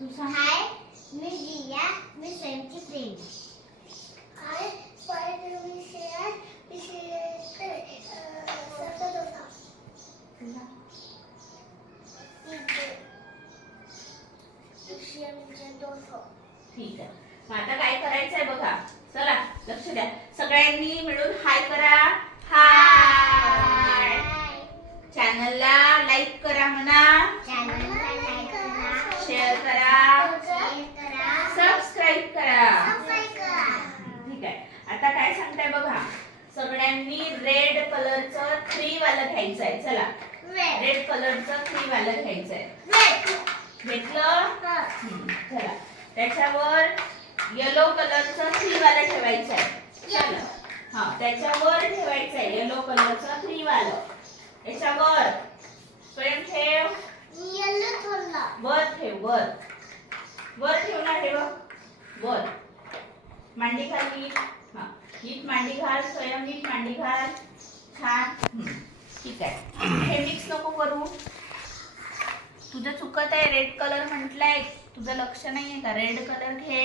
हाय मी जिया मी स्वयंची फ्रेंड हाय फाय मी शेअर मी ठीक आहे. मग आता काय करायचंय बघा. चला लक्ष द्या. सगळ्यांनी मिळून हाय करा हाय चॅनलला लाईक करा म्हणा चॅनलला लाईक करा शेअर करा शेअर करा सबस्क्राईब करा सबस्क्राईब करा ठीक आहे आता काय सांगताय बघा सगळ्यांनी रेड कलरचं थ्री वालं घ्यायचं आहे. चला. रेड कलरचं थ्री वालं घ्यायचं आहे. घेतलं चला. त्याच्यावर येलो कलरचं थ्री वालं ठेवायचं आहे. चला. हा त्याच्यावर ठेवायचं आहे. येलो कलरचं थ्री वालं. याच्यावर स्वयं ठेव. वर ठेव वर. वर ठेवणार ठेव. वर. मांडी घाल नीट मांडी घाल स्वयं नीट मांडी घाल. छान. ठीक आहे. हे मिक्स नको करू. तुझं चुकत आहे रेड कलर म्हटलाय. तुझं लक्ष नाहीये का? रेड कलर घे.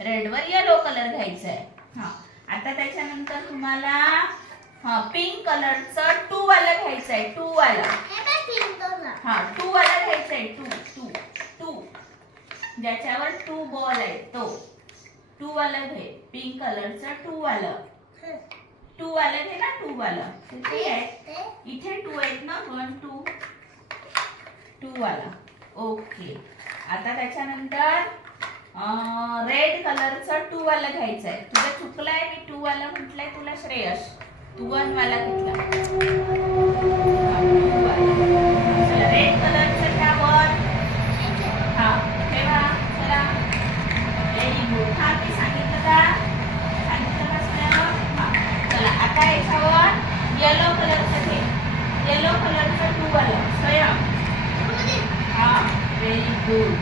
रेडवर येलो कलर घ्यायचा आहे हा. आता त्याच्यानंतर तुम्हाला हा पिंक कलरचं टू वाला घ्यायचं आहे टू वाला. हा टू वाला घ्यायचा आहे टू टू टू ज्याच्यावर टू बॉल आहे तो. टू वाला घे. पिंक कलरचा टू वाला. टू वाला घे ना टू वाला. किती आहे? इथे टू आहेत ना वन टू. टू वाला. ओके. आता त्याच्यानंतर रेड कलरचा टू वाला घ्यायचा आहे तुझं चुकलंय मी टू वाला म्हटलंय तुला श्रेयस. तू वन वाला घेतला रेड कलरचा घ्या वन हा ठेवा चला व्हेरी गुड हा ते सांगितलं का सांगितलं का सगळ्यांना हा चला आता याच्यावर येलो कलरचं घे येलो कलरचं टू वाला स्वयं हा व्हेरी गुड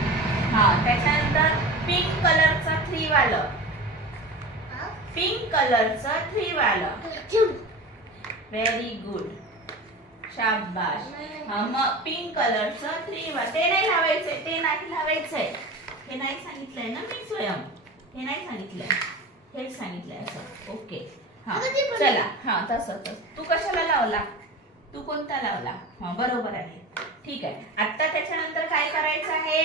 हा त्याच्यानंतर पिंक कलरचं थ्री वालं पिंक कलरचं थ्री वालं व्हेरी गुड शाबाश हा मग पिंक कलरचं थ्री वा ते नाही लावायचंय ते नाही लावायचंय. हे नाही सांगितलंय ना मी स्वयं. हे नाही सांगितलंय. हेच सांगितलंय असं. ओके. हा चला. हा तसं तसं. तू कशाला लावला? तू कोणता लावला? हा बरोबर आहे. ठीक आहे. आता त्याच्यानंतर काय करायचं आहे?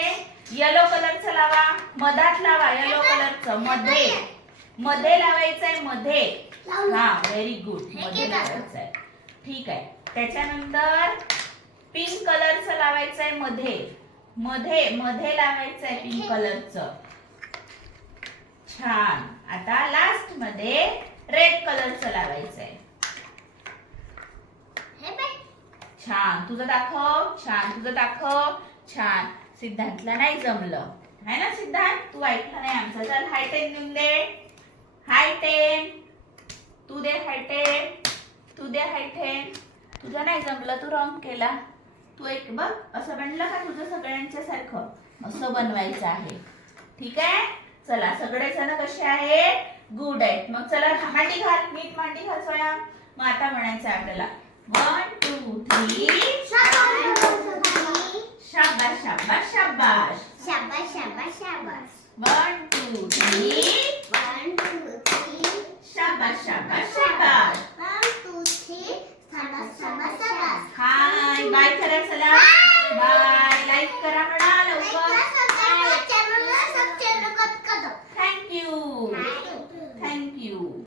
येलो कलरचं लावा. मधात लावा येलो कलरचं मध्ये मध्ये लावायचं आहे मध्ये. हा व्हेरी गुडमध्ये. लावायचं आहे ठीक आहे. त्याच्यानंतर पिंक कलरचं लावायचं आहे मध्ये मध्ये मध्ये लावायचं आहे पिंक कलरचं छान. आता लास्टमध्ये रेड कलरचं लावायचं आहे छान. तुझं दाखव. छान. तुझं दाखव. छान. सिद्धांतला नाही जमलं. आहे ना सिद्धांत? तू ऐकला नाही आमचा. चल हाय टेन देऊन दे. हाय टेन तू दे हाय टेन तू दे हाय टेन तुझं नाही जमलं. तू रॉंग केला. तू एक बघ असं बनलं का तुझं सगळ्यांच्या सारखं असं बनवायचं आहे. ठीक आहे? चला सगळेजण कसे आहेत? गुड आहेत. मग चला मांडी घाल. नीट मांडी घाल स्वयं. मग आता म्हणायचं आपल्याला. One, two, three.